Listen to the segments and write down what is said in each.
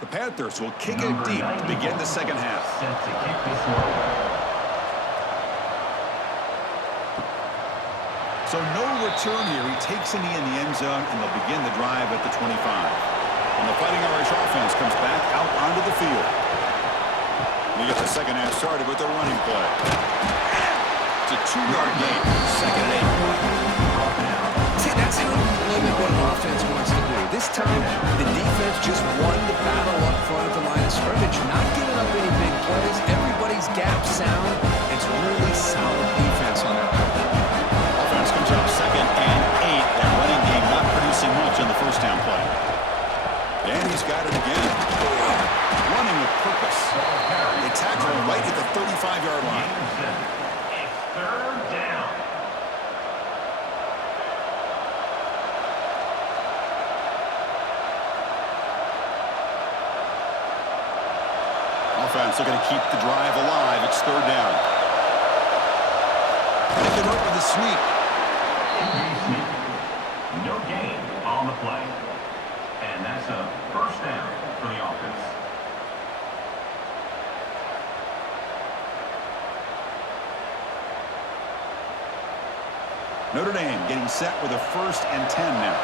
The Panthers will kick it deep to begin the second half. Set to kick this one away. So no return here. He takes in the end zone, and they'll begin the drive at the 25. And the Fighting Irish offense comes back out onto the field. We get the second half started with a running play. It's a 2-yard gain. Second and 8. See, that's how you limit what an offense wants to do. This time, the defense just won the battle up front at the line of scrimmage, not giving up any big plays. Everybody's gap sound. It's really solid defense on that play. Offense comes up second and 8. That running game not producing much on the first down play. And he's got it again. Running with purpose. They tackle him right at the 35-yard line. It's third down. Offense looking to keep the drive alive. It's third down. Pick it up with a sneak. No gain on the play. And that's a first down for the offense. Notre Dame getting set with a 1st and 10 now.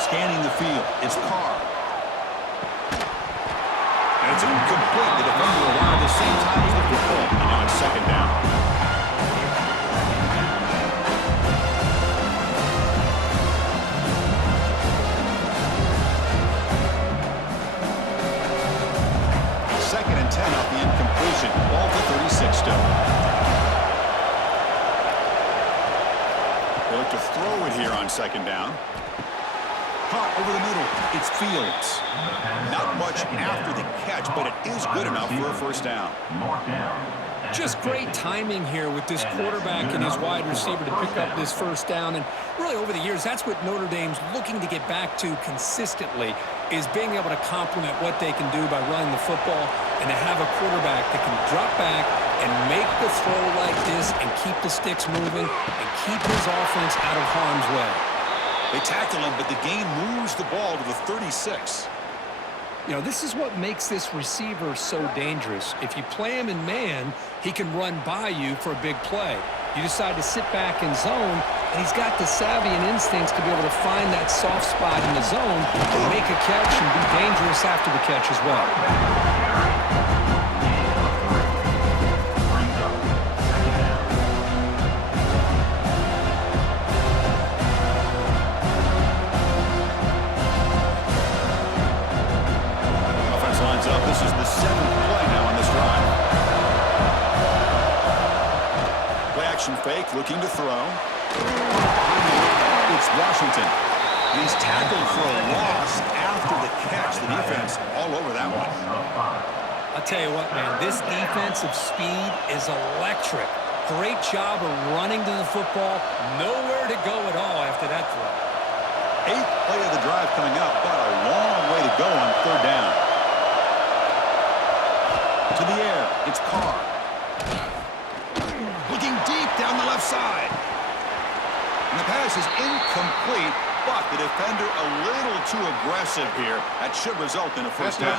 Scanning the field. It's Carr. And it's incomplete. The defender arrived at the same time as the football. And now it's second down. Second and 10 off the incompletion. Ball to 36 still. They look to throw it here on second down. Caught over the middle. It's Fields. Not much after the catch, but it is good enough for a first down. Just great timing here with this quarterback and his wide receiver to pick up this first down. And really over the years, that's what Notre Dame's looking to get back to consistently, is being able to complement what they can do by running the football and to have a quarterback that can drop back and make the throw like this and keep the sticks moving and keep his offense out of harm's way. They tackle him, but the gain moves the ball to the 36. You know, this is what makes this receiver so dangerous. If you play him in man, he can run by you for a big play. You decide to sit back in zone, and he's got the savvy and instincts to be able to find that soft spot in the zone and make a catch and be dangerous after the catch as well. Up. This is the 7th play now on this drive. Play action fake, looking to throw. It's Washington. He's tackled for a loss after the catch. The defense all over that one. I'll tell you what, man, this defensive speed is electric. Great job of running to the football. Nowhere to go at all after that throw. 8th play of the drive coming up, but a long way to go on third down. To the air, it's Carr. Looking deep down the left side. And the pass is incomplete, but the defender a little too aggressive here. That should result in a first down.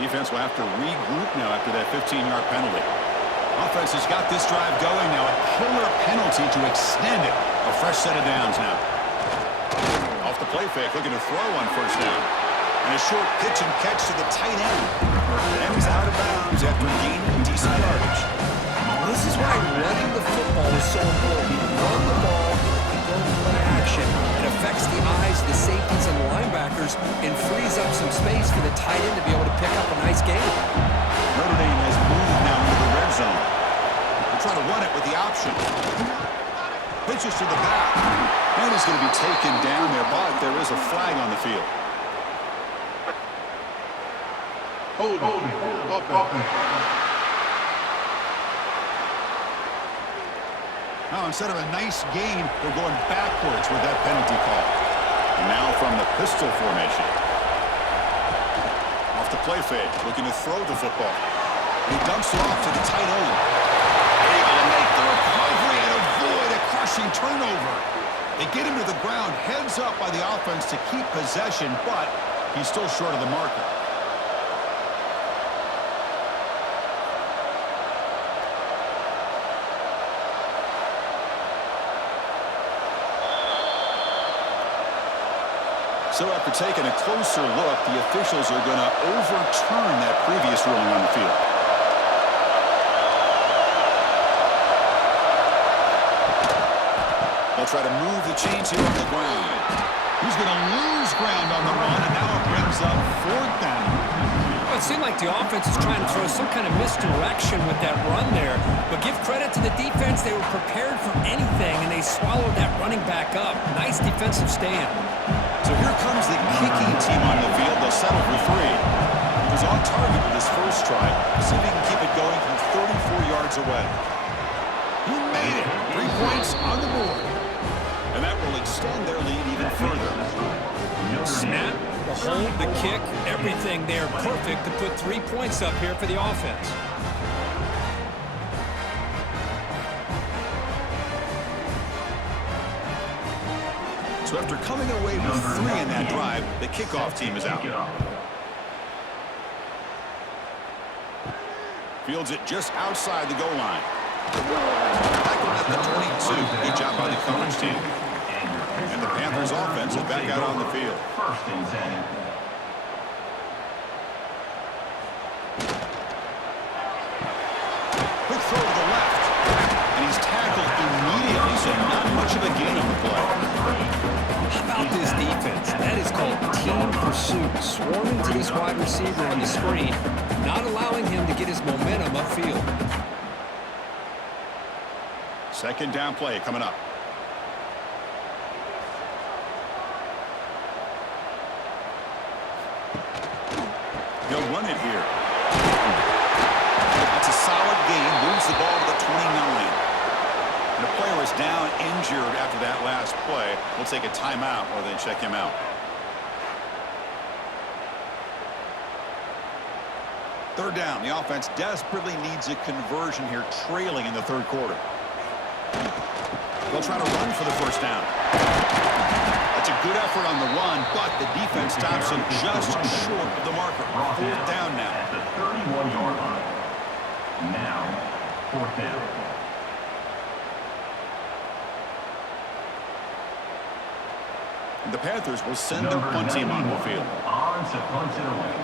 Defense will have to regroup now after that 15-yard penalty. Offense has got this drive going now. A killer penalty to extend it. A fresh set of downs now. Off the play fake, looking to throw on first down. And a short pitch and catch to the tight end. And he's out of bounds after gaining decent yardage. This is why running the football is so important. You run the ball, you go play action. It affects the eyes of the safeties and the linebackers and frees up some space for the tight end to be able to pick up a nice gain. Notre Dame has moved now into the red zone. They're trying to run it with the option. Pitches to the back. And he's going to be taken down there, but there is a flag on the field. Hold it. Now, instead of a nice gain, we're going backwards with that penalty call. And now from the pistol formation. Off the play fake, looking to throw the football. And he dumps it off to the tight end. Able to make the turnover. They get him to the ground, heads up by the offense to keep possession, but he's still short of the marker. So after taking a closer look, the officials are going to overturn that previous ruling on the field. They'll try to move the chains here on the ground. He's going to lose ground on the run, and now it brings up 4th down. Well, it seemed like the offense is trying to throw some kind of misdirection with that run there. But give credit to the defense. They were prepared for anything, and they swallowed that running back up. Nice defensive stand. So here comes the kicking team on the field. They'll settle for 3. He was on target with his first try. See if he can keep it going from 34 yards away. He made it. 3 points on the board. And that will extend their lead even further. Snap, the hold, the kick, everything there perfect to put 3 points up here for the offense. So after coming away with 3 in that drive, the kickoff team is out. Fields it just outside the goal line. Tackle at the 22. Good job by the coverage team. And the Panthers offense is back out on the field. First and 10. Quick throw to the left. And he's tackled immediately, so not much of a gain on the play. How about this defense? That is called team pursuit. Swarming to this wide receiver on the screen, not allowing him to get his momentum upfield. 2nd down play coming up. He'll run it here. That's a solid gain. Moves the ball to the 29. And the player is down injured after that last play. We'll take a timeout or then check him out. 3rd down. The offense desperately needs a conversion here, trailing in the 3rd quarter. They'll try to run for the 1st down. That's a good effort on the run, but the defense stops him just short of the marker. 4th down now. At the 31-yard line. Now, 4th down. And the Panthers will send the punt team on the field. On to punt it away.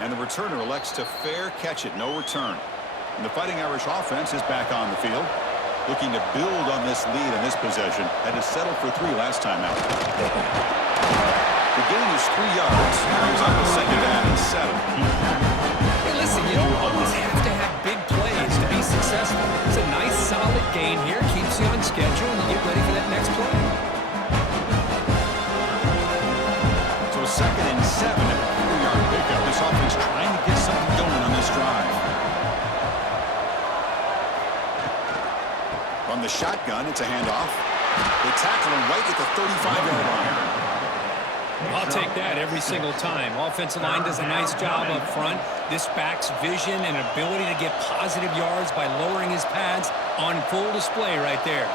And the returner elects to fair catch it, no return. And the Fighting Irish offense is back on the field, looking to build on this lead in this possession. Had to settle for 3 last time out. The gain is 3 yards. Brings up a 2nd down and 7. Hey, listen, you don't always have to have big plays to be successful. It's a nice, solid gain here. Keeps you on schedule, and you get ready for that next play. So a 2nd and 7 at the 4-yard pickup. This offense trying to get something going on this drive. From the shotgun, it's a handoff. They tackle him right at the 35-yard line. I'll take that every single time. Offensive line does a nice job up front. This back's vision and ability to get positive yards by lowering his pads on full display right there.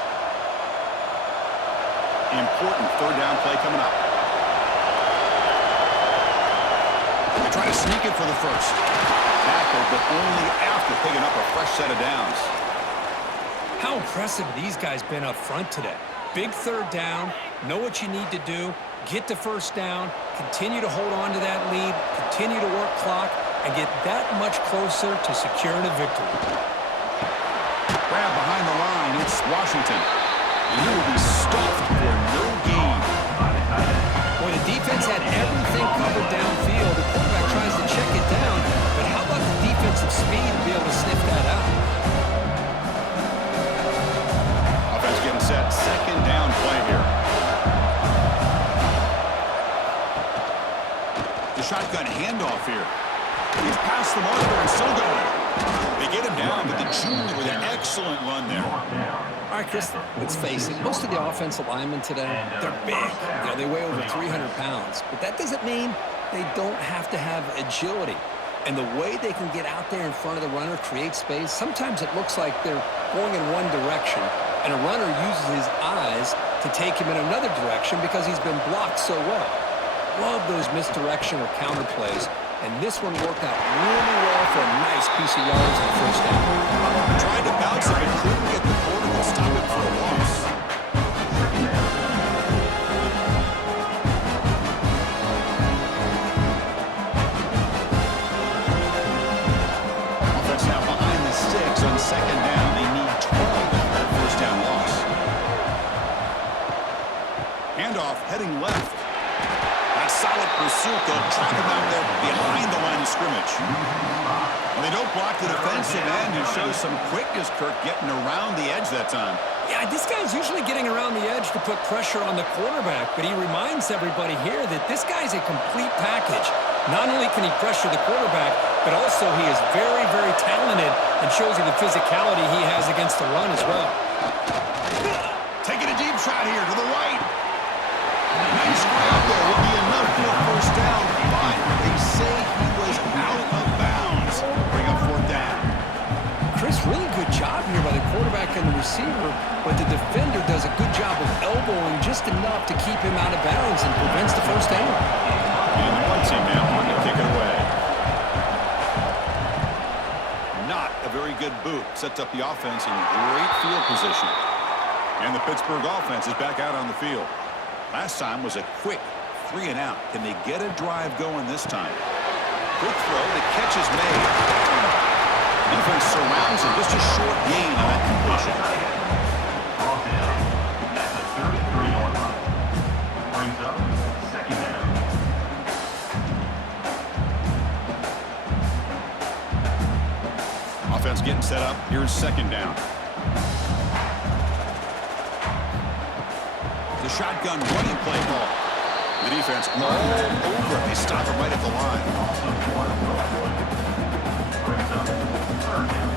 Important 3rd down play coming up. They try to sneak it for the 1st. Tackle, but only after picking up a fresh set of downs. How impressive have these guys been up front today? Big 3rd down, know what you need to do, get the 1st down, continue to hold on to that lead, continue to work clock, and get that much closer to securing a victory. Grab behind the line, it's Washington. And he will be stuffed for no gain. Boy, the defense had everything covered downfield. The quarterback tries to check it down, but how about the defensive speed to be able to sniff that out? Offense getting set, 2nd down play here. The shotgun handoff here. He's past the marker and still going. They get him down, but the junior with an excellent run there. All right, Chris, let's face it. Most of the offensive linemen today, they're big. They weigh over 300 pounds. But that doesn't mean they don't have to have agility. And the way they can get out there in front of the runner, create space, sometimes it looks like they're going in one direction, and a runner uses his eyes to take him in another direction because he's been blocked so well. Love those misdirection or counter plays, and this one worked out really well for a nice piece of yards on the first down. Tried to bounce it, but couldn't get the quarter to stop it for a loss. Offense now behind the sticks on second down. They need 12 for a first down loss. Handoff heading left. That solid pursuit, they'll track him out there behind the line of scrimmage. Well, they don't block the defensive end, who shows some quickness, Kirk, getting around the edge that time. Yeah, this guy's usually getting around the edge to put pressure on the quarterback, but he reminds everybody here that this guy's a complete package. Not only can he pressure the quarterback, but also he is very, very talented and shows you the physicality he has against the run as well. Taking a deep shot here to the right. Nice grab there. Will be enough for a first down, but they say he was out of bounds. Bring up fourth down. Chris, really good job here by the quarterback and the receiver, but the defender does a good job of elbowing just enough to keep him out of bounds and prevents the first down. And the punt team now on to kick it away. Not a very good boot. Sets up the offense in great field position. And the Pittsburgh offense is back out on the field. Last time was a quick 3 and out. Can they get a drive going this time? Quick throw. The catch is made. Defense surrounds him. Just a short gain on that completion. That's a 33-yard run. Brings up second down. Offense getting set up. Here's second down. The shotgun running play ball. The defense all over. They stop him right at the line. Brings up third down.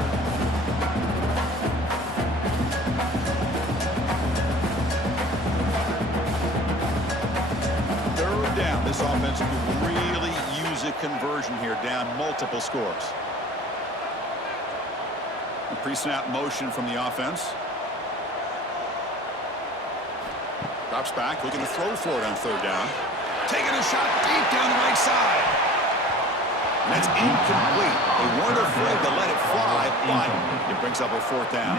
Third down. This offense could really use a conversion here, down multiple scores. A pre-snap motion from the offense. Drops back, looking to throw for it on third down. Taking a shot deep down the right side. And that's incomplete. They weren't afraid to let it fly, but it brings up a fourth down.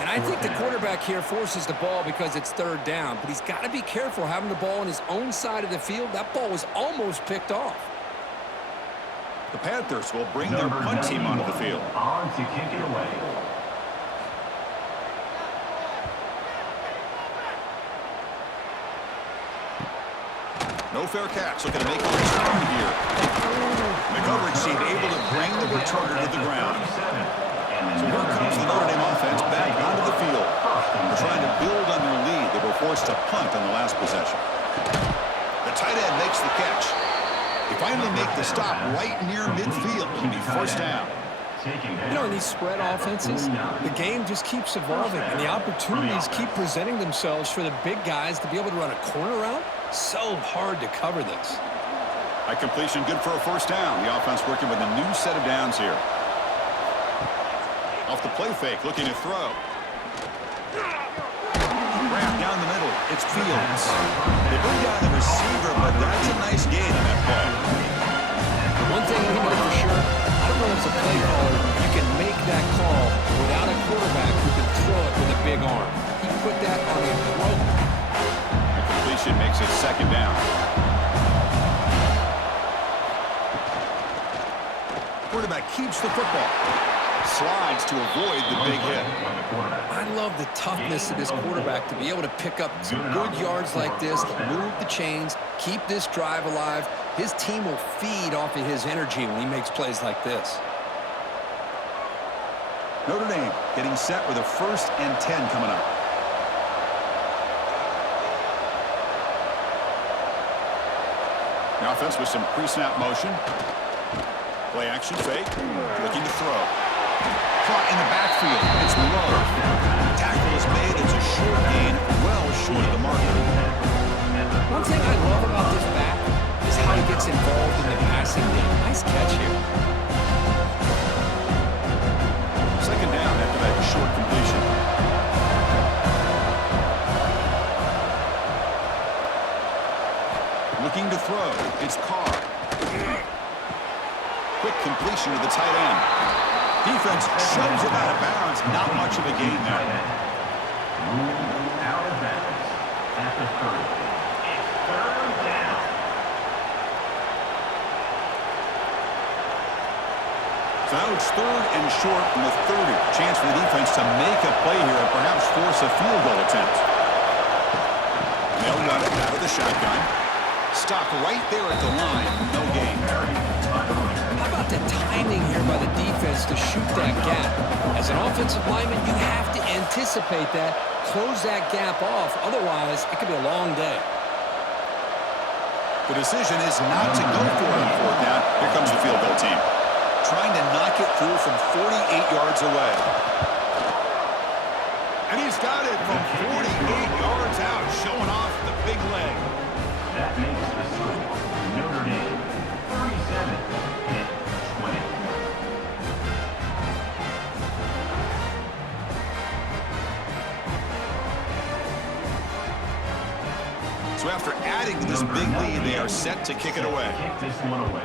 And I think the quarterback here forces the ball because it's third down, but he's got to be careful having the ball on his own side of the field. That ball was almost picked off. The Panthers will bring their punt team onto the field. On to kick it away. No fair catch. Looking to make a return here. The coverage team able to bring the returner to the ground. So here comes the Notre Dame offense back onto the field. They're trying to build on their lead. They were forced to punt on the last possession. The tight end makes the catch. They finally make the stop right near midfield. It'll be first down. You know, in these spread offenses, the game just keeps evolving, and the opportunities keep presenting themselves for the big guys to be able to run a corner route. So hard to cover this. High completion, good for a first down. The offense working with a new set of downs here. Off the play fake, looking to throw. Wrap down the middle. It's Fields. They bring down the receiver, but that's a nice gain on that play. One thing we know for sure, I don't know as a play caller, you can make that call without a quarterback who can throw it with a big arm. He put that on a rope. The completion makes it second down. Quarterback keeps the football. Slides to avoid the big hit. I love the toughness of this quarterback to be able to pick up some good yards like this, to move the chains, keep this drive alive. His team will feed off of his energy when he makes plays like this. Notre Dame getting set with a 1st and 10 coming up. The offense with some pre-snap motion. Play action fake. Looking to throw. Caught in the backfield. It's low. Tackle is made. It's a short gain, well short of the marker. One thing I love about this back is how he gets involved in the passing game. Nice catch here. Looking to throw. It's Carr. Quick completion to the tight end. Defense shoves it out of bounds. Not much of a gain there. Out of bounds at the 30. It's third down. So now it's third and short from the 30. Chance for the defense to make a play here and perhaps force a field goal attempt. They'll run it out of the shotgun. Stop right there at the line. No gain. How about the timing here by the defense to shoot that gap? As an offensive lineman, you have to anticipate that, close that gap off. Otherwise, it could be a long day. The decision is not to go for it on fourth down. Here comes the field goal team. Trying to knock it through from 48 yards away. And he's got it from 48 yards out, showing off the big leg. That makes the score Notre Dame 37-20. So after adding to this big lead, they are set to kick it away. Kick this one away.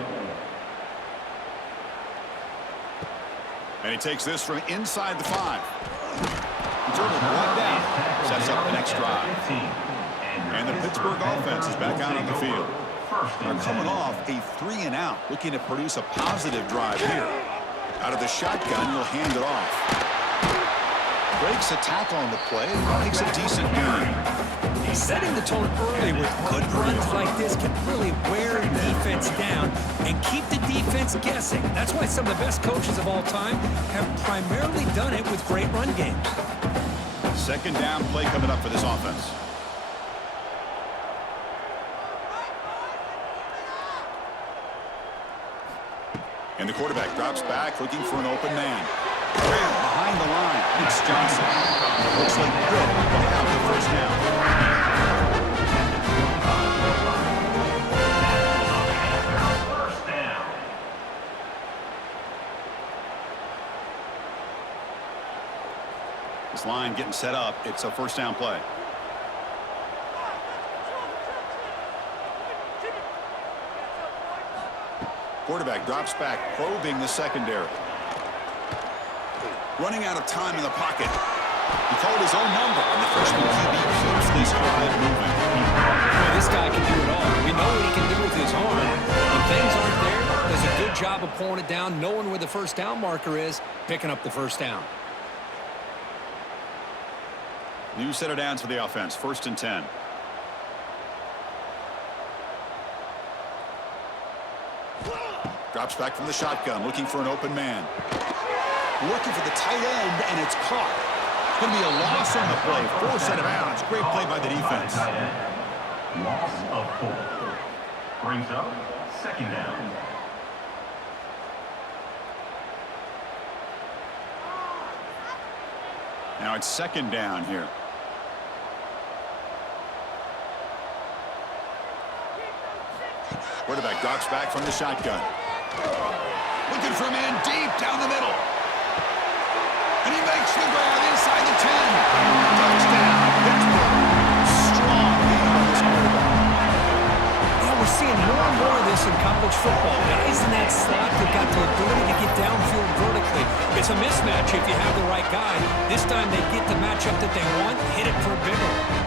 And he takes this from inside the 5. Interval one down. Sets up the next drive. And the Pittsburgh offense is back out on the field. They're coming off a 3-and-out, looking to produce a positive drive here. Out of the shotgun, he'll hand it off. Breaks a tackle on the play, makes a decent gain. Setting the tone early with good runs like this can really wear defense down and keep the defense guessing. That's why some of the best coaches of all time have primarily done it with great run games. Second down play coming up for this offense. And the quarterback drops back, looking for an open man. Behind the line, it's Johnson. Looks like good. They'll have the first down. First down. This line getting set up. It's a first down play. Quarterback drops back, probing the secondary. Running out of time in the pocket. He called his own number, and the freshman QB keeps this drive moving. Boy, this guy can do it all. We know what he can do with his arm. When things aren't there, does a good job of pulling it down, knowing where the first down marker is, picking up the first down. New set of downs for the offense. 1st and 10. Drops back from the shotgun, looking for an open man. Working for the tight end, and it's caught. It's going to be a loss on the play. Force out of bounds. Great play by the defense. Loss of 4. Brings up second down. Now it's second down here. Quarterback drops back from the shotgun. Looking for a man deep down the middle. And he makes the grab inside the 10. Touchdown, Pittsburgh. Strong game by this quarterback. Yeah, we're seeing more and more of this in college football. Guys in that slot that got the ability to get downfield vertically. It's a mismatch if you have the right guy. This time they get the matchup that they want, hit it for a big one.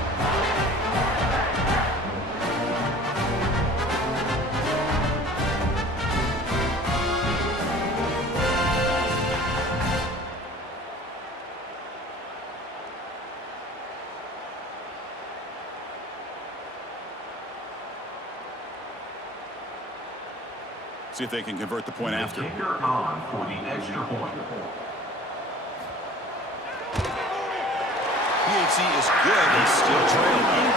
See if they can convert the point after. Kicker on for the extra point. PHC is good. He's still trailing.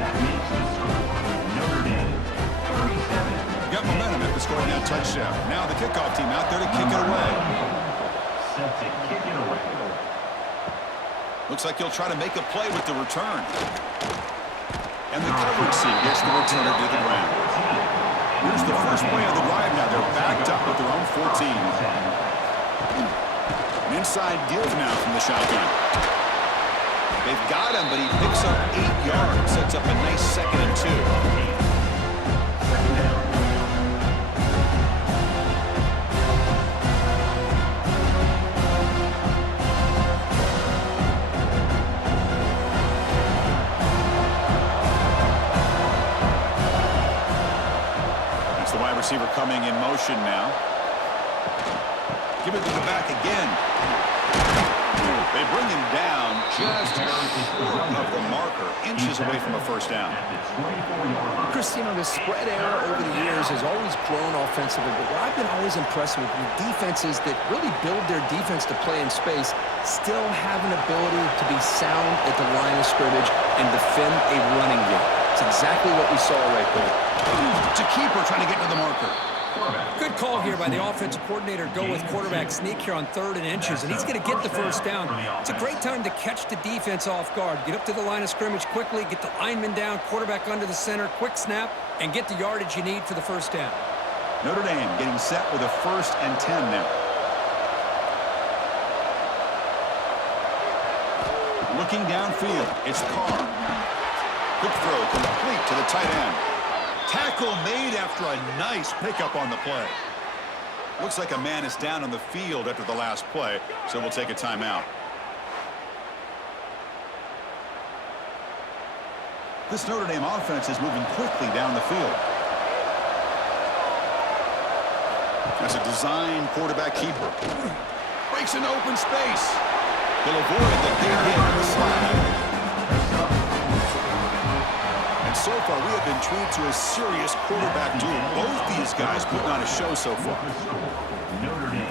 That makes the score Notre Dame 37. Got momentum after scoring that touchdown. Now the kickoff team out there to kick it away. Set to kick it away. Looks like he'll try to make a play with the return. And the coverage team gets the returner to the ground. Here's the first play of the drive now. They're backed up at their own 14. An inside give now from the shotgun. They've got him, but he picks up 8 yards. Sets up a nice 2nd and 2. Receiver coming in motion now. Give it to the back again. They bring him down just short of the marker, inches away from a first down. Chris, the spread error over the years has always grown offensively, but what I've been always impressed with defenses that really build their defense to play in space still have an ability to be sound at the line of scrimmage and defend a running game. It's exactly what we saw right there. It's a keeper trying to get to the marker. Good call here by the offensive coordinator. Go with quarterback sneak here on 3rd and inches, and he's going to get the first down. It's a great time to catch the defense off guard. Get up to the line of scrimmage quickly, get the lineman down, quarterback under the center, quick snap, and get the yardage you need for the first down. Notre Dame getting set with a 1st and 10 now. Looking downfield, it's Carr. Quick throw complete to the tight end. Tackle made after a nice pickup on the play. Looks like a man is down on the field after the last play, so we'll take a timeout. This Notre Dame offense is moving quickly down the field. That's a design quarterback keeper. Breaks into open space. He'll avoid the big hit on the slide. So far, we have been treated to a serious quarterback duel. Both these guys putting on a show so far. Notre Dame,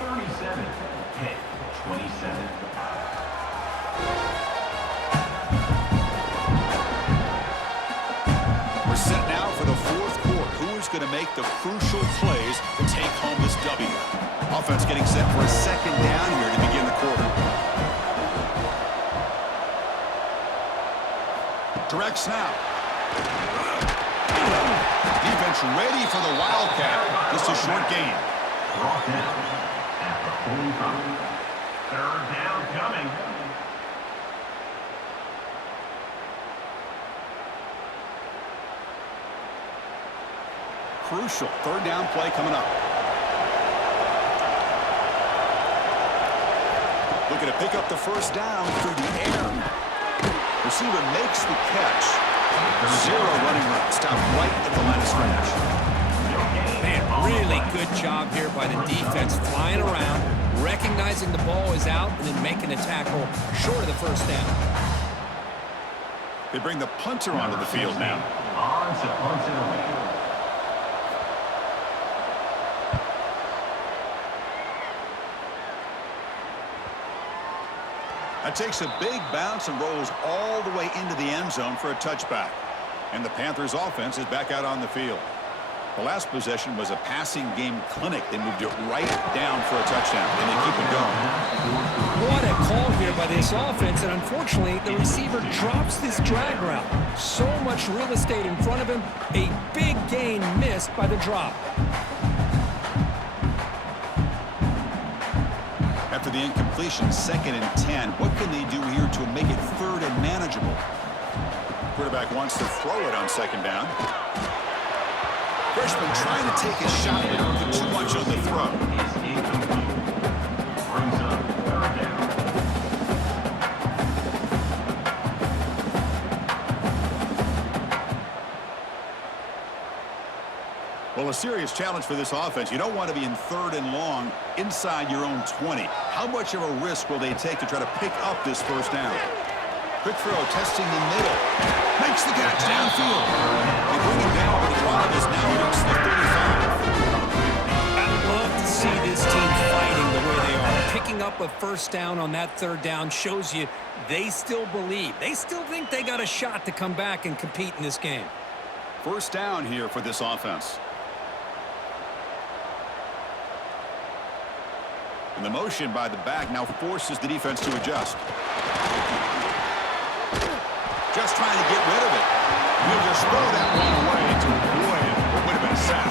37, Pitt, 27. We're set now for the 4th quarter. Who's going to make the crucial plays to take home this W? Offense getting set for a 2nd down here to begin the quarter. Direct snap. Defense ready for the Wildcat. Just a short gain. Brought down at the 45. 3rd down coming. Crucial 3rd down play coming up. Looking to pick up the first down through the air. Receiver makes the catch. 0 running route. Stop right at the line of scrimmage. Man, really good job here by the defense, flying around, recognizing the ball is out, and then making a tackle short of the first down. They bring the punter onto the field now. On to punt it away. That takes a big bounce and rolls all the way into the end zone for a touchback. And the Panthers offense is back out on the field. The last possession was a passing game clinic. They moved it right down for a touchdown, and they keep it going. What a call here by this offense, and unfortunately, the receiver drops this drag route. So much real estate in front of him, a big gain missed by the drop. After the incompletion, 2nd and 10. What can they do here to make it 3rd and manageable? Quarterback wants to throw it on 2nd down. Freshman trying to take a shot, but don't put too much on the throw. Brings up 3rd down. Well, a serious challenge for this offense. You don't want to be in 3rd and long inside your own 20. How much of a risk will they take to try to pick up this first down? Quick throw, testing the middle. Makes the catch downfield. They bring him down, but the drive is now reached the 35. I'd love to see this team fighting the way they are. Picking up a first down on that 3rd down shows you they still believe. They still think they got a shot to come back and compete in this game. First down here for this offense. And the motion by the back now forces the defense to adjust. Just trying to get rid of it. He'll just throw that one away to avoid what would have been a sack.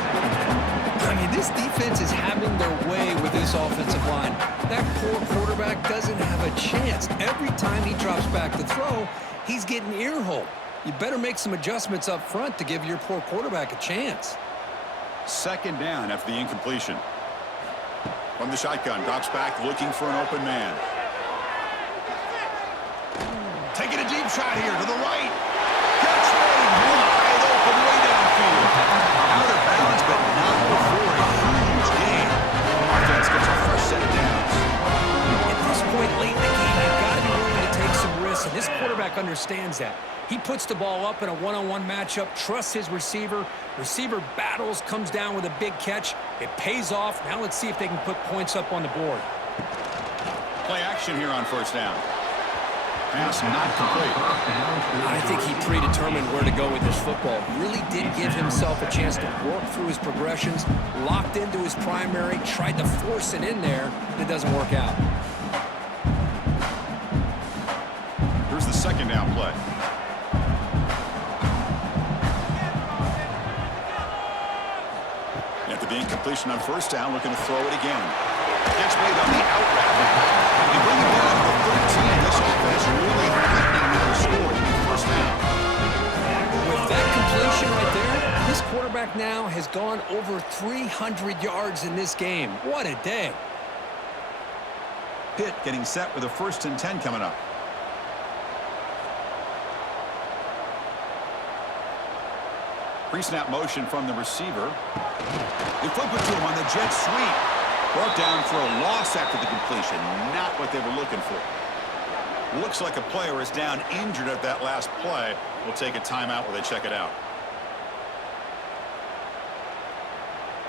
I mean, this defense is having their way with this offensive line. That poor quarterback doesn't have a chance. Every time he drops quarterback to throw, he's getting ear-hole. You better make some adjustments up front to give your poor quarterback a chance. Second down after the incompletion. From the shotgun, drops back looking for an open man. Taking a deep shot here to the right. Catch made, wide open way downfield. Out of bounds, but not before a huge gain. Offense gets a fresh set of downs. At this point late in the game, you've got to be willing to take some risks, and this quarterback understands that. He puts the ball up in a one-on-one matchup, trusts his receiver. Receiver battles, comes down with a big catch. It pays off. Now let's see if they can put points up on the board. Play action here on first down. Pass not complete. I think he predetermined where to go with this football. Really did give himself a chance to work through his progressions, locked into his primary, tried to force it in there, and it doesn't work out. Here's the second down play. After the incompletion on first down, looking to throw it again. Gets made on the out route. They bring it down to the 13. This offense really threatening now to score first down. With that completion right there, this quarterback now has gone over 300 yards in this game. What a day. Pitt getting set with a 1st and 10 coming up. Pre-snap motion from the receiver. They flip it to him on the jet sweep. Brought down for a loss after the completion. Not what they were looking for. Looks like a player is down injured at that last play. We'll take a timeout while they check it out.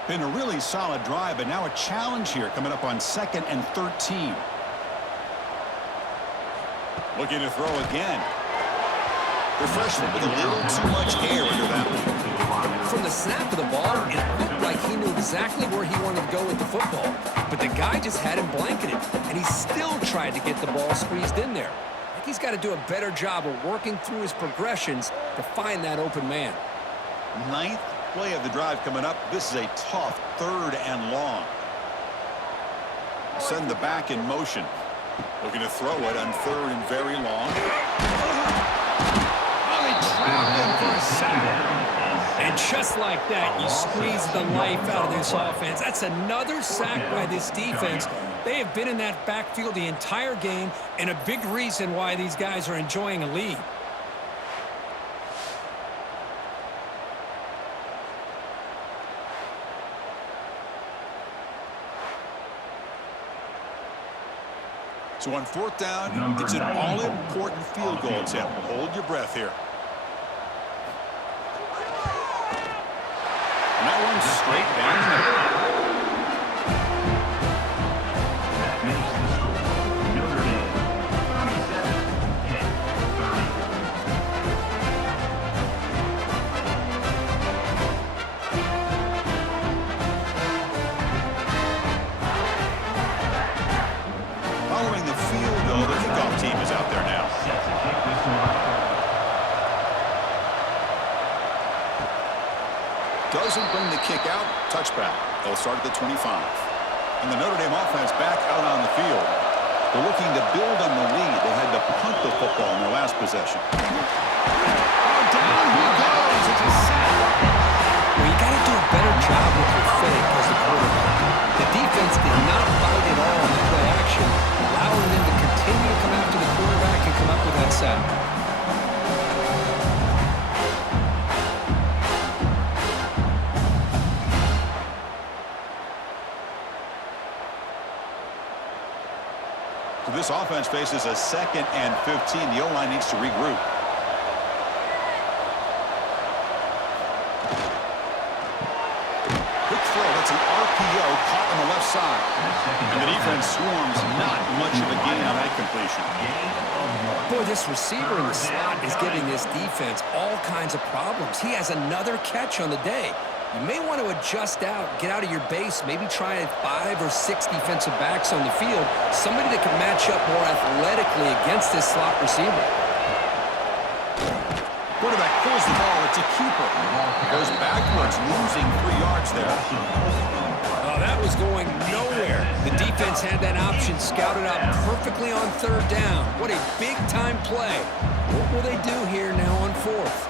Been a really solid drive, but now a challenge here coming up on 2nd and 13. Looking to throw again. The freshman with a little too much air under that one. From the snap of the ball, it looked like he knew exactly where he wanted to go with the football. But the guy just had him blanketed, and he still tried to get the ball squeezed in there. I think he's got to do a better job of working through his progressions to find that open man. 9th play of the drive coming up. This is a tough 3rd and long. Send the back in motion. Looking to throw it on 3rd and very long. And just like that, you squeeze the life out of this offense. That's another sack by this defense. They have been in that backfield the entire game, and a big reason why these guys are enjoying a lead. So on 4th down, it's an all-important field goal attempt. Hold your breath here. And that one's straight down the middle. That makes the score Notre Dame 37-10. Following the field goal, the kickoff team is out there now. Set to kick this one. Doesn't bring the kick out. Touchback. They'll start at the 25. And the Notre Dame offense back out on the field. They're looking to build on the lead. They had to punt the football in their last possession. Oh, down he goes. It's a sack. Well, you got to do a better job with your fake as the quarterback. The defense did not bite at all in the play action, allowing them to continue to come after the quarterback and come up with that sack. This offense faces a 2nd and 15. The O-line needs to regroup. Quick throw. That's an RPO caught on the left side. And the defense swarms. Not much of a gain on that completion. Boy, this receiver in the slot is giving this defense all kinds of problems. He has another catch on the day. You may want to adjust out, get out of your base, maybe try 5 or 6 defensive backs on the field, somebody that can match up more athletically against this slot receiver. Quarterback pulls the ball. It's a keeper. Goes backwards, losing 3 yards there. That was going nowhere. The defense had that option scouted out perfectly on third down. What a big-time play. What will they do here now on fourth?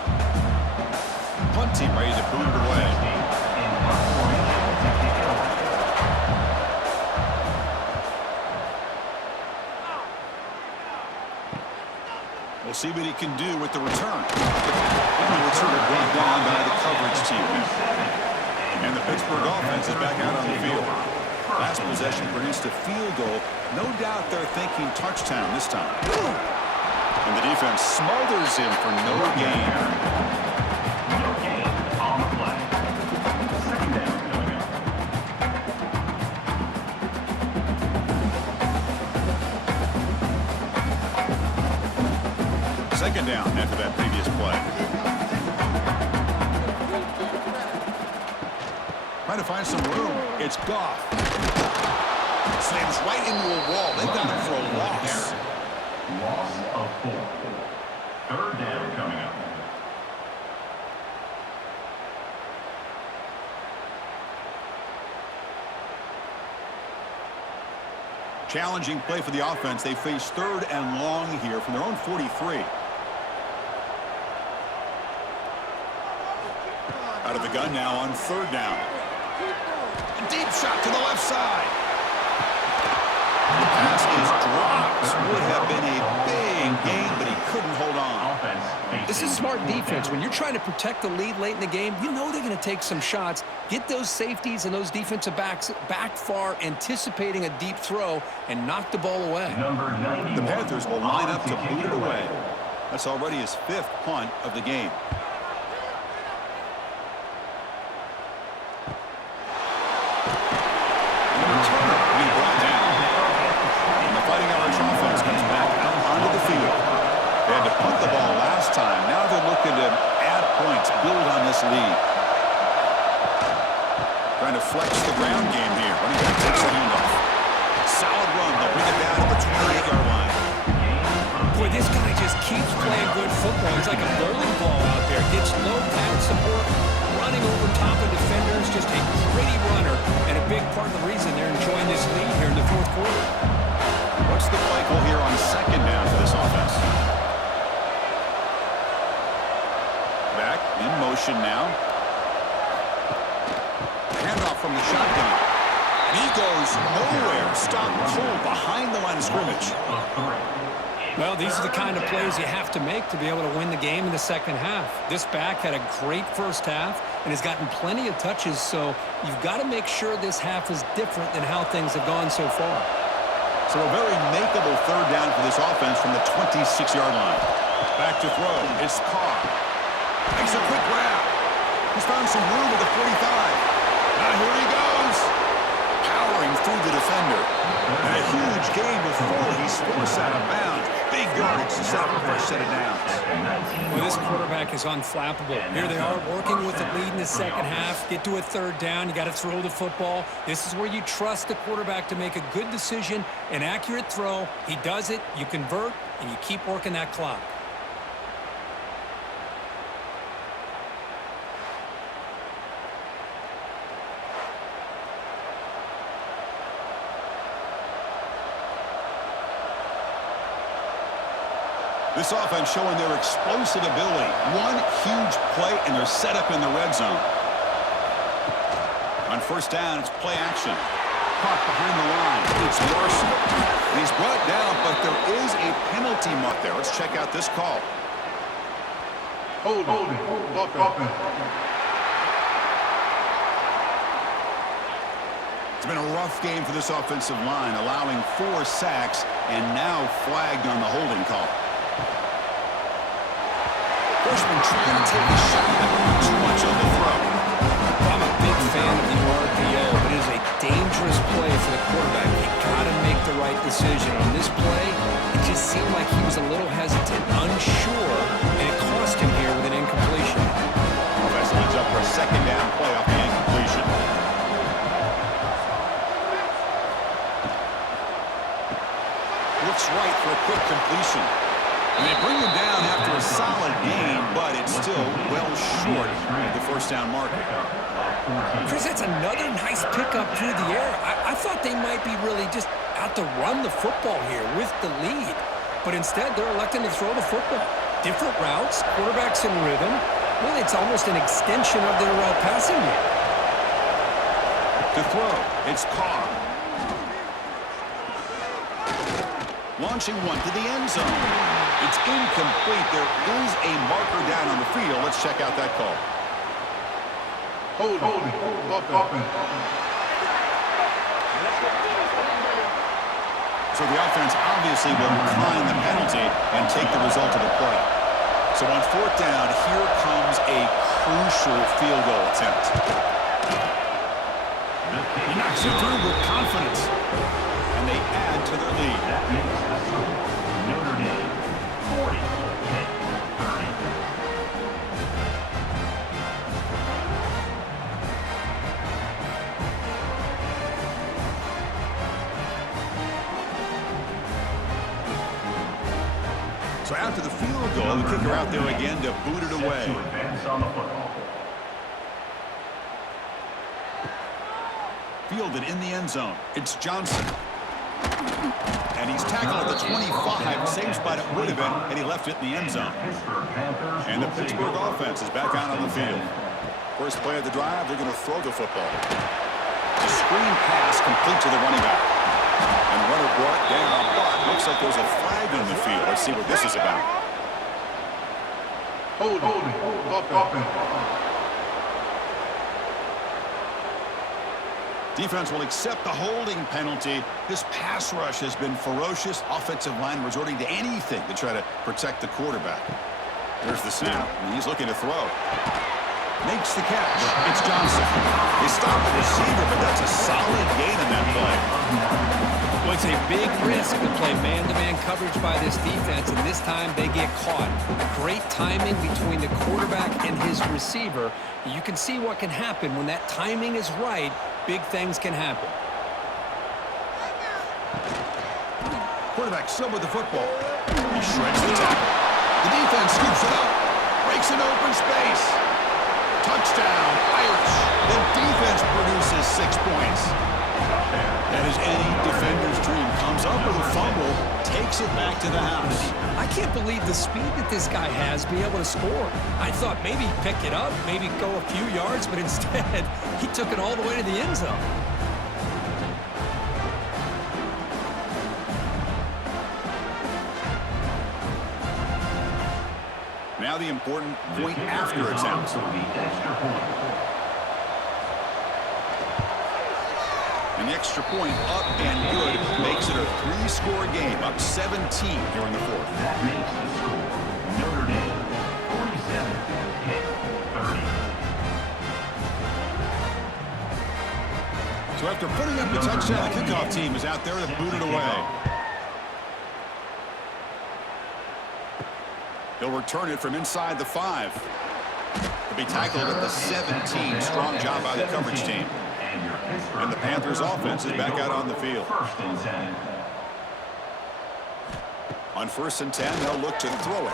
Punt team ready to boot it away. We'll see what he can do with the return. And the return brought down by the coverage team. And the Pittsburgh offense is back out on the field. Last possession produced a field goal. No doubt they're thinking touchdown this time. And the defense smothers him for no gain. No gain on the play. Second down coming up. Second down after that previous play. Trying to find some room. It's Goff. Slams right into a wall. They've got him for a loss. Loss of 4. Third down coming up. Challenging play for the offense. They face third and long here from their own 43. Out of the gun now on third down. A deep shot to the left side. The pass is dropped. Would have been a big gain, but he couldn't hold on. This is smart defense. When you're trying to protect the lead late in the game, you know they're going to take some shots, get those safeties and those defensive backs back far, anticipating a deep throw, and knock the ball away. The Panthers will line up to boot it away. That's already his 5th punt of the game. Punt the ball last time. Now they're looking to add points, build on this lead. Trying to flex the ground game here. Running back takes the handoff. Solid run. They'll bring it down to the 28-yard line. Boy, this guy just keeps playing good football. He's like a bowling ball out there. Gets low pad support, running over top of defenders. Just a gritty runner, and a big part of the reason they're enjoying this lead here in the fourth quarter. What's the play call here on second down for this offense? Back in motion now. Handoff from the shotgun. And he goes nowhere. Stop cold behind the line of scrimmage. Well, these are the kind of plays you have to make to be able to win the game in the second half. This back had a great first half and has gotten plenty of touches, so you've got to make sure this half is different than how things have gone so far. So a very makeable third down for this offense from the 26-yard line. Back to throw. It's Carr. Makes a quick grab. He's found some room at the 45. Now here he goes. Powering through the defender. And a huge gain before he's forced out of bounds. Big yardage to set up a fresh set of downs. Well, this quarterback is unflappable. Here they are working with the lead in the second half. Get to a third down. You got to throw the football. This is where you trust the quarterback to make a good decision, an accurate throw. He does it. You convert, and you keep working that clock. This offense showing their explosive ability. One huge play, and they're set up in the red zone. On first down, it's play action. Caught behind the line. It's Larson. And he's brought down, but there is a penalty mark there. Let's check out this call. Hold it. Offense. It's been a rough game for this offensive line, allowing 4 sacks and now flagged on the holding call. Bushman trying to take a shot, but too much on the throw. I'm a big fan of the RPO, but it is a dangerous play for the quarterback. You got to make the right decision. On this play, it just seemed like he was a little hesitant, unsure, and it cost him here with an incompletion. Offense lines up for a second down play off the incompletion. Looks right for a quick completion. And they bring him down after a solid gain, but it's still well short of the first down marker. Chris, that's another nice pickup through the air. I thought they might be really just out to run the football here with the lead. But instead, they're electing to throw the football. Different routes, quarterbacks in rhythm. Really, it's almost an extension of their passing game. To throw, it's Carr. Launching one to the end zone. It's incomplete. There is a marker down on the field. Let's check out that call. Hold it. Offense. So the offense obviously will decline the penalty and take the result of the play. So on fourth down, here comes a crucial field goal attempt. He knocks it through with confidence. And they add to their lead. That makes the score Notre Dame 40-30. So after the field goal, the kicker out there again to boot it away. To advance on the football. Fielded in the end zone. It's Johnson. And he's tackled at the 25. Same spot it would have been, and he left it in the end zone. And the Pittsburgh offense is back out on the field. First play of the drive, they're going to throw the football. A screen pass complete to the running back. And runner brought down, but looks like there's a flag on the field. Let's see what this is about. Hold it. Offense. Defense will accept the holding penalty. This pass rush has been ferocious. Offensive line resorting to anything to try to protect the quarterback. There's the snap, and he's looking to throw. Makes the catch. It's Johnson. They stop the receiver, but that's a solid gain in that play. Well, it's a big risk to play man-to-man coverage by this defense, and this time they get caught. Great timing between the quarterback and his receiver. You can see what can happen when that timing is right. Big things can happen. Quarterback still with the football. He shreds the tackle. The defense scoops it up. Breaks an open space. Touchdown, Irish. The defense produces 6 points. That is any defender's dream. Comes up with a fumble, takes it back to the house. I can't believe the speed that this guy has to be able to score. I thought maybe pick it up, maybe go a few yards, but instead he took it all the way to the end zone. Now the important point after attempt. And the extra point up and good makes it a 3-score game, up 17 here in the fourth. That makes the score Notre Dame 47-30. So after putting up the touchdown, the kickoff team is out there to boot it away. He'll return it from inside the 5. He'll be tackled at the 17. Strong job by the coverage team. And the Panthers offense is back out on the field. On 1st and 10, they'll look to throw it.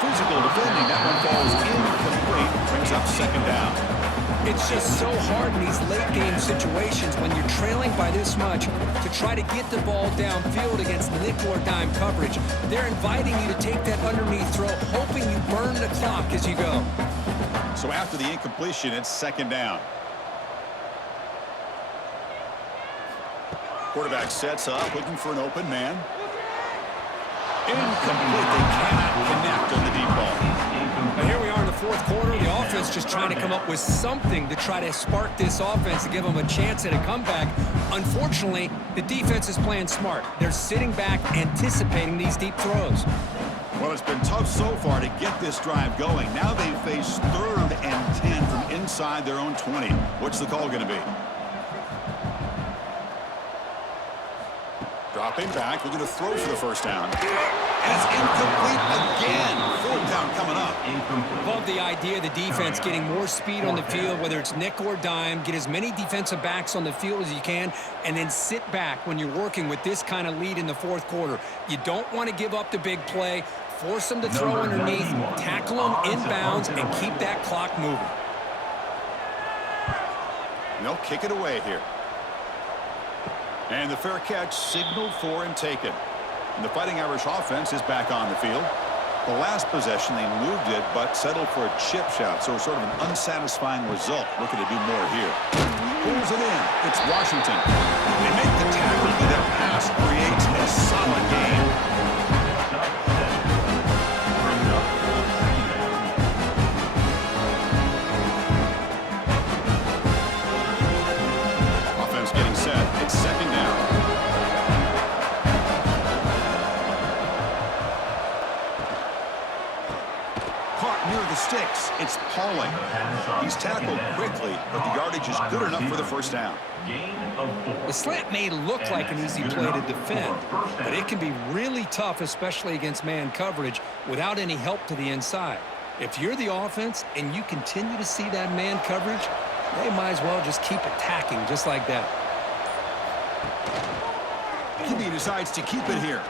Physical defending. That one falls incomplete. Brings up 2nd down. It's just so hard in these late-game situations when you're trailing by this much to try to get the ball downfield against nickel or dime coverage. They're inviting you to take that underneath throw, hoping you burn the clock as you go. So after the incompletion, it's 2nd down. Quarterback sets up, looking for an open man. Incomplete. They cannot connect on the deep ball. Now here we are in the 4th quarter. The offense just trying to come up with something to try to spark this offense to give them a chance at a comeback. Unfortunately, the defense is playing smart. They're sitting back, anticipating these deep throws. Well, it's been tough so far to get this drive going. Now they face 3rd and 10 from inside their own 20. What's the call going to be? Dropping back, looking to throw for the first down. And it's incomplete again. Fourth down coming up. Love the idea of the defense getting more speed on the field, whether it's nickel or dime. Get as many defensive backs on the field as you can, and then sit back when you're working with this kind of lead in the fourth quarter. You don't want to give up the big play. Force them to throw underneath, tackle them inbounds, and keep that clock moving. And they'll kick it away here. And the fair catch signaled for and taken. And the Fighting Irish offense is back on the field. The last possession, they moved it, but settled for a chip shot. So sort of an unsatisfying result. Looking to do more here. Pulls it in. It's Washington. They make the tackle, but that pass creates a solid game. Offense getting set. It's second down. Near the sticks, it's Pauling. He's tackled quickly, but the yardage is good enough for the first down. The slant may look like an easy play to defend, but it can be really tough, especially against man coverage, without any help to the inside. If you're the offense and you continue to see that man coverage, they might as well just keep attacking just like that. He decides to keep it here.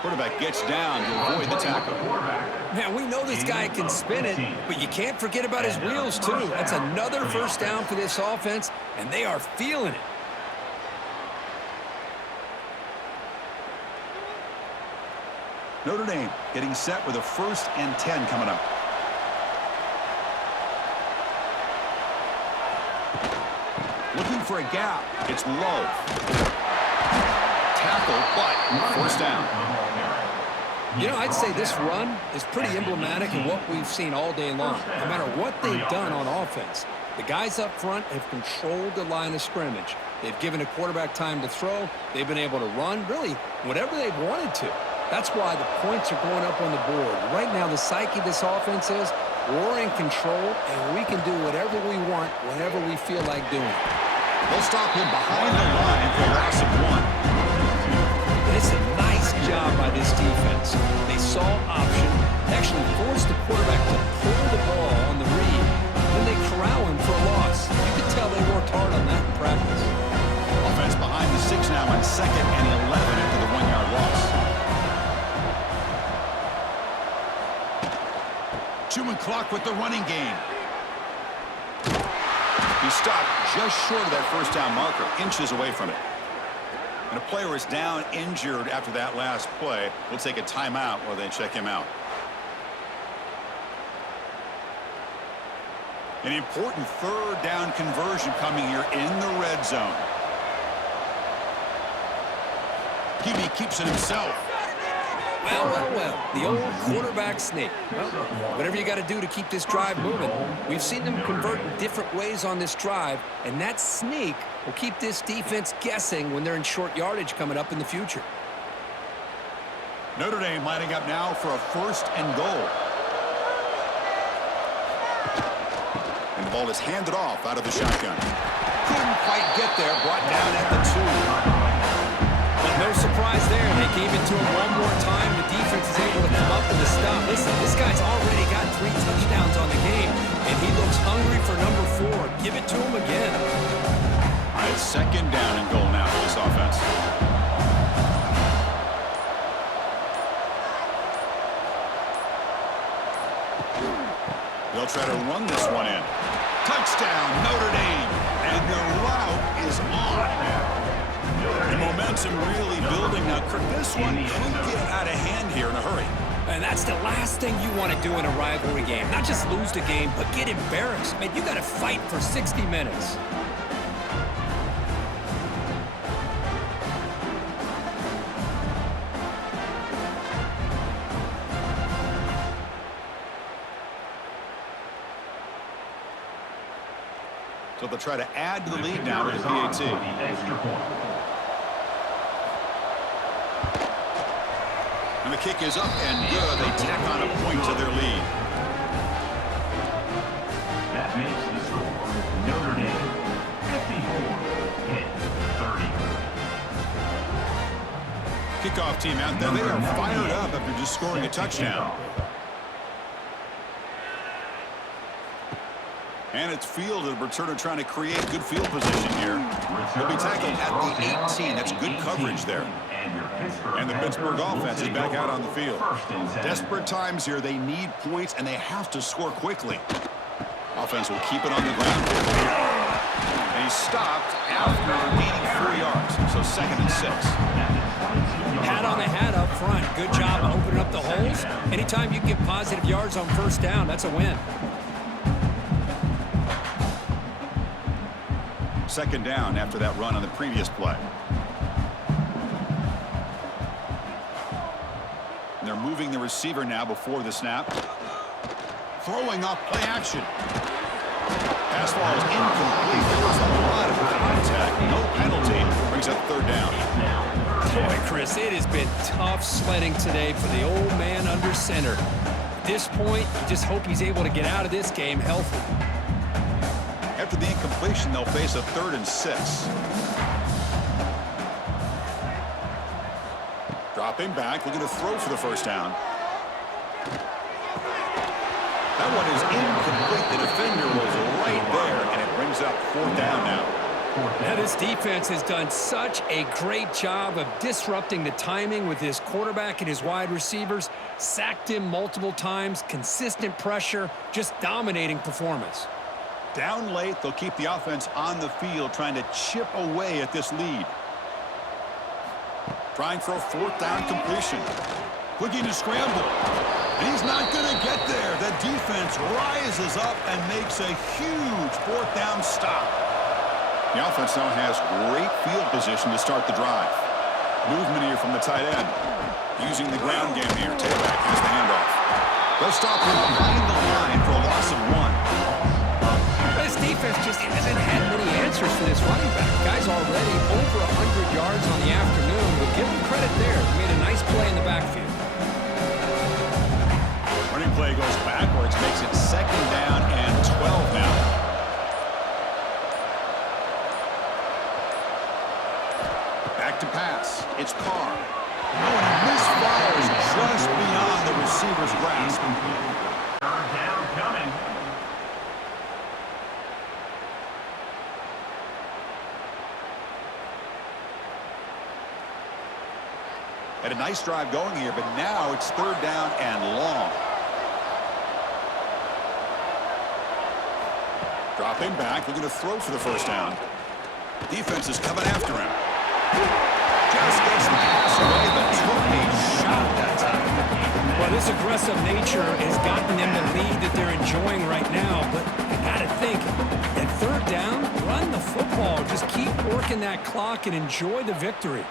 Quarterback gets down to avoid the tackle. Man, we know this guy can spin it, but you can't forget about his wheels, too. That's another first down for this offense, and they are feeling it. Notre Dame getting set with a 1st and 10 coming up. Looking for a gap. It's low. Tackle, but first down. You know, I'd say this run is pretty emblematic of what we've seen all day long. No matter what they've done on offense, the guys up front have controlled the line of scrimmage. They've given a quarterback time to throw. They've been able to run, really, whatever they've wanted to. That's why the points are going up on the board. Right now, the psyche of this offense is we're in control, and we can do whatever we want, whenever we feel like doing it. They'll stop him behind the line for a loss of 1. It's a nice job by this defense. They saw option, actually forced the quarterback to pull the ball on the read, then they corral him for a loss. You could tell they worked hard on that in practice. Offense behind the 6 now on 2nd and 11 after the 1-yard loss. 2-minute clock with the running game. He stopped just short of that first down marker, inches away from it. And a player is down injured after that last play. We'll take a timeout while they check him out. An important 3rd down conversion coming here in the red zone. QB keeps it himself. Well. The old quarterback sneak. Well, whatever you got to do to keep this drive moving. We've seen them convert in different ways on this drive, and that sneak will keep this defense guessing when they're in short yardage coming up in the future. Notre Dame lining up now for a 1st and goal. And the ball is handed off out of the shotgun. Couldn't quite get there, brought down at the 2. No surprise there. They gave it to him one more time. The defense is able to come up with a stop. Listen, this guy's already got 3 touchdowns on the game, and he looks hungry for number 4. Give it to him again. All right, 2nd down and goal now for this offense. They'll try to run this one in. Touchdown, Notre Dame. And the route is on. The momentum really building now. Kirk, this one could get out of hand here in a hurry. And that's the last thing you want to do in a rivalry game. Not just lose the game, but get embarrassed. Man, you got to fight for 60 minutes. So they'll try to add to the lead now with the PAT. And the kick is up and good. They tack on a point to their lead. That makes the score Notre Dame 54-30. Kickoff team out there, they are fired up after just scoring a touchdown. And it's field, and returner trying to create good field position here. He'll be tackled at the 18. That's good coverage there. And the Pittsburgh offense is back out on the field. Desperate times here. They need points, and they have to score quickly. Offense will keep it on the ground. And he's stopped after gaining 4 yards. So 2nd and 6. Hat on the hat up front. Good job opening up the holes. Anytime you can get positive yards on first down, that's a win. 2nd down after that run on the previous play. And they're moving the receiver now before the snap. Throwing off play action. Pass ball is incomplete. There was a lot of contact. No penalty. Brings up 3rd down. Boy, Chris, it has been tough sledding today for the old man under center. At this point, you just hope he's able to get out of this game healthy. After the incompletion, they'll face a 3rd and 6. Dropping back, looking to throw for the first down. That one is incomplete. The defender was right there, and it brings up 4th down now. Now, this defense has done such a great job of disrupting the timing with his quarterback and his wide receivers. Sacked him multiple times, consistent pressure, just dominating performance. Down late, they'll keep the offense on the field, trying to chip away at this lead. Trying for a 4th down completion. Looking to scramble. And he's not going to get there. The defense rises up and makes a huge 4th down stop. The offense now has great field position to start the drive. Movement here from the tight end. Using the ground game here. Tailback has the handoff. They'll stop him behind the line for a loss of 1. This defense just hasn't had many answers for this running back. Guy's already over 100 yards on the afternoon. We'll give him credit there. He made a nice play in the backfield. Running play goes backwards, makes it 2nd down and 12 now. Back to pass. It's Carr. Oh, and he misfires just beyond the receiver's grasp. 3rd down coming. Had a nice drive going here, but now it's 3rd down and long. Dropping back, looking to throw for the first down. Defense is coming after him. Just gets the pass away, but took a shot that time. Well, this aggressive nature has gotten them the lead that they're enjoying right now, but you got to think, at 3rd down, run the football. Just keep working that clock and enjoy the victory.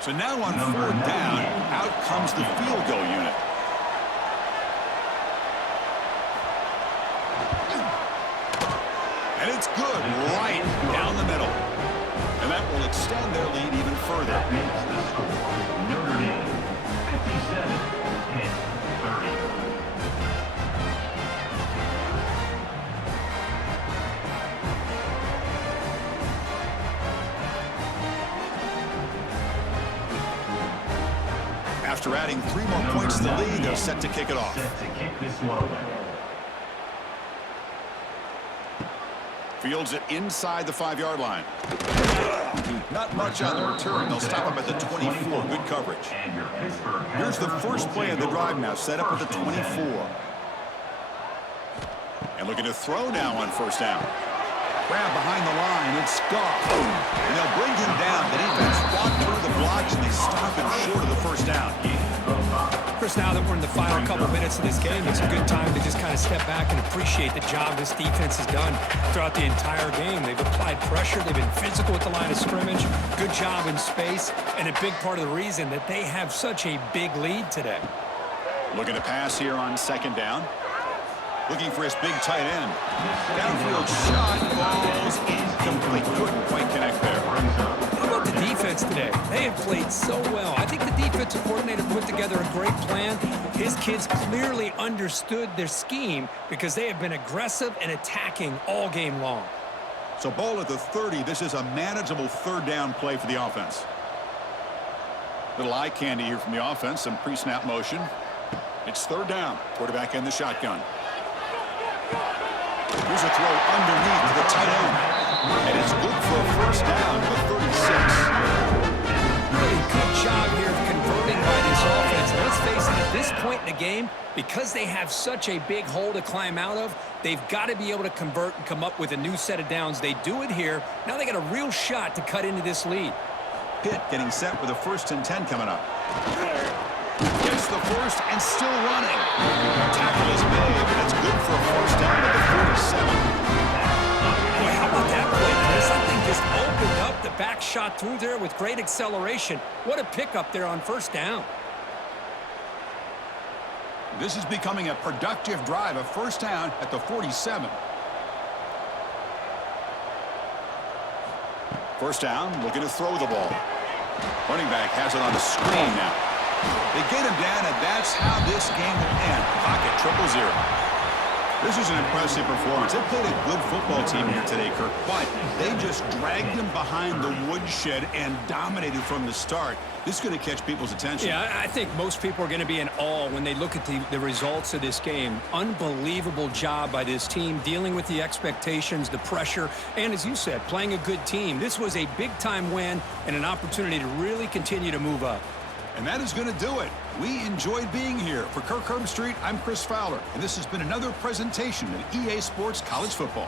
So now on 4th down, out comes the field goal unit. And it's good, right down the middle. And that will extend their lead even further. That makes the score Notre Dame 57-30. After adding 3 more points to the lead, they're set to kick it off. Set to kick this one away. Fields it inside the 5-yard line. Not much on the return. They'll stop him at the 24. Good coverage. Here's the first play of the drive now, set up at the 24. And looking to throw now on 1st down. Grab behind the line. It's Goff. And they'll bring him down. The defense fought through the blocks, and they stop him short of the 1st down. Chris, now that we're in the final couple minutes of this game, it's a good time to just kind of step back and appreciate the job this defense has done throughout the entire game. They've applied pressure. They've been physical at the line of scrimmage. Good job in space, and a big part of the reason that they have such a big lead today. Looking to pass here on 2nd down. Looking for his big tight end. Downfield shot falls incomplete. Couldn't quite connect there. How about the defense today? They have played so well. I think the defensive coordinator put together a great plan. His kids clearly understood their scheme because they have been aggressive and attacking all game long. So ball at the 30. This is a manageable 3rd down play for the offense. Little eye candy here from the offense. Some pre-snap motion. It's third down. Quarterback in the shotgun. Here's a throw underneath to the tight end. And it's good for a first down to the 36. Really good job here of converting by this offense. And let's face it, at this point in the game, because they have such a big hole to climb out of, they've got to be able to convert and come up with a new set of downs. They do it here. Now they got a real shot to cut into this lead. Pitt getting set with a 1st and 10 coming up. Gets the first and still running. Tackle is made, and it's good for a first down at the 47. Boy, how about that play, Chris? That thing just opened up. The back shot through there with great acceleration. What a pickup there on first down. This is becoming a productive drive. A first down at the 47. First down, looking to throw the ball. Running back has it on the screen now. They get him down, and that's how this game will end. Pocket 0-0. This is an impressive performance. They played a good football team here today, Kirk, but they just dragged them behind the woodshed and dominated from the start. This is going to catch people's attention. Yeah, I think most people are going to be in awe when they look at the results of this game. Unbelievable job by this team, dealing with the expectations, the pressure, and as you said, playing a good team. This was a big-time win and an opportunity to really continue to move up. And that is going to do it. We enjoyed being here. For Kirk Herbstreit, I'm Chris Fowler, and this has been another presentation of EA Sports College Football.